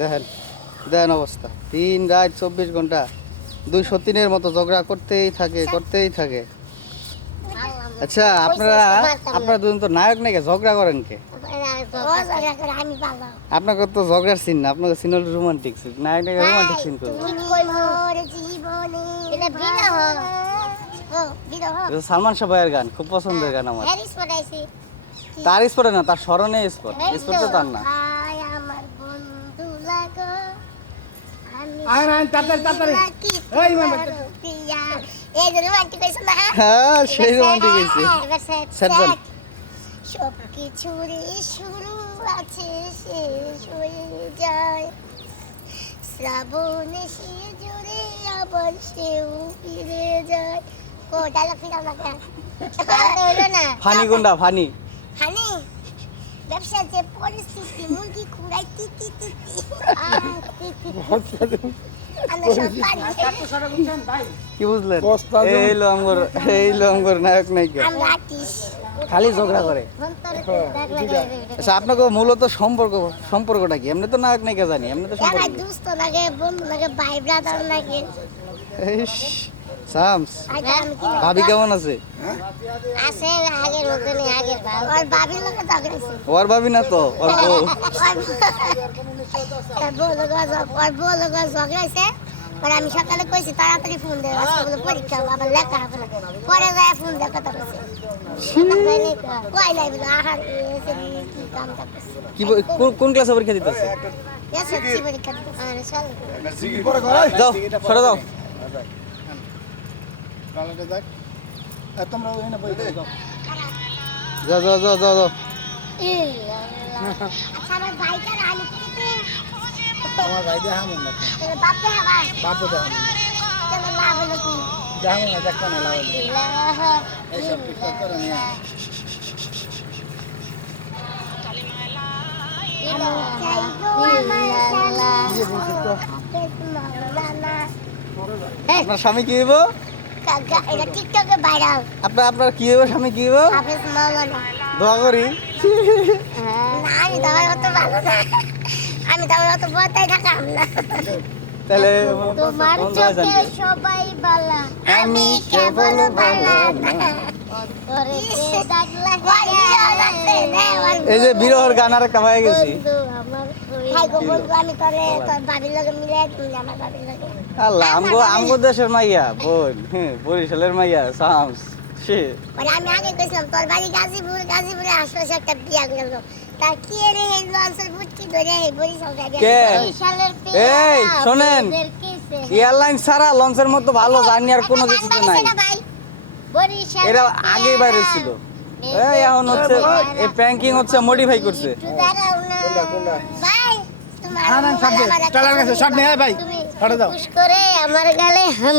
দেখেন দেখেন অবস্থা। তিন রাত চব্বিশ ঘণ্টা। দুইশো তিনের মতো ঝগড়া করতেই থাকে করতেই থাকে। আচ্ছা আপনারা আপনারা দুজন তো নায়ক নাকি? ঝগড়া করেন কে? আপনাকে তো ঝগড়ার সিন না আপনাকে সিন হলো রোমান্টিক সিন নায়ক নাকি রোমান্টিক সিন করব? সালমান শাহ ভাইয়ের গান খুব পছন্দের গান আমার। তার স্পটে না তার স্মরণে স্পট। স্পট তো তার না। আয় আয় তাড়াতাড়ি তাড়াতাড়ি। কি এই মামা, তোমার প্রিয়া এই যে রোমান্টিক হইছে না হ্যাঁ সেই রোমান্টিক হয়েছে এবার set, Set set. বল। সব কিছুরই শুরু আছে শেষ হয়ে যায়। শ্রাবণে সে জুড়ে আবার সেও ফিরে যায়। ও ডায়লগ ফিরাও না কেন হলো না। ফানি গুন্ডা ফানি। যে পরিস্থিতি মুরগি তি তি তি কি বুঝলেন? এই লো এই লো নায়ক নায়িকা খালি ঝগড়া করে। অন্তরে তো দাগ লাগাই দেবে। আচ্ছা আপনাকে মূলত সম্পর্ক সম্পর্কটা কি? এমনি তো নায়ক নায়িকা জানি এমনি তো সম্পর্ক লাগে বন্ধু লাগে ভাই ব্রাদার লাগে। শামস ভাবি কেমন আছে? আছে আগের মতো নেই আগের ভাব। আর ভাবির লোকে ঝগড়াইছে ওর ভাবি না তো? ওর বউ? তার বউ। লোক ওর বউ পরে আমি সকালে কইছি তাড়াতাড়ি ফোন দে আজকে বলে পরীক্ষা হবে, আবার লেখা হবে না। পরে যায় ফোন দে কথা কইছে। কই নাই বলে আহার এসে কি কামটা করছে? কি বল- কোন- কোন ক্লাসে পরীক্ষা দিতেছে এসএসসি পরীক্ষা দিতে। আরে চল। যাও সরে যাও। তোমরা ওখানে বই যাও যাও যাও যাও যাও যাও আচ্ছা আমার কিনতে আমার ভাই না বাপ দেখা না। না এইসব টিকটক করে নিয়ে আপনার স্বামী কি হইব? টিকটকে ভাইরাল আপনার আপনার কি হইব? স্বামী কি হাফিজ মাওলানা দোয়া করি। আমি তো অত ভালো না আমি তো অত বতাই থাকাম না তাহলে তোমার চোখে সবাই বালা। আমি কেবল বালা। না। অন্তরেতে দাগ লাগে এই যে বিরহর গান আর একটা হয়ে গেছি। আমার আমি তোরে তোর বাবির লগে মিলে তুমি আমার বাবির লগে। আল্লাহ আমগো আমগো দেশের মাইয়া বোন হ্যাঁ, বরিশালের মাইয়া শামস সে। মানে আমি আগে কইছিলাম তোর বাড়ি গাজীপুর গাজীপুরে আশপাশে একটা বিয়া গেল তা কি রে হে লঞ্চের বুটকি ধরে হে বরিশাল কে? এই, শোনেন। এয়ারলাইন ছাড়া লঞ্চের মতো ভালো আর কোনো নাই। এরা আগে বাইরে ছিল। এই এখন হচ্ছে এই প্যাঙ্কিং হচ্ছে মডিফাই করছে। ভাই তোমার হ্যাঁ না কাছে করে আমার গালে হাম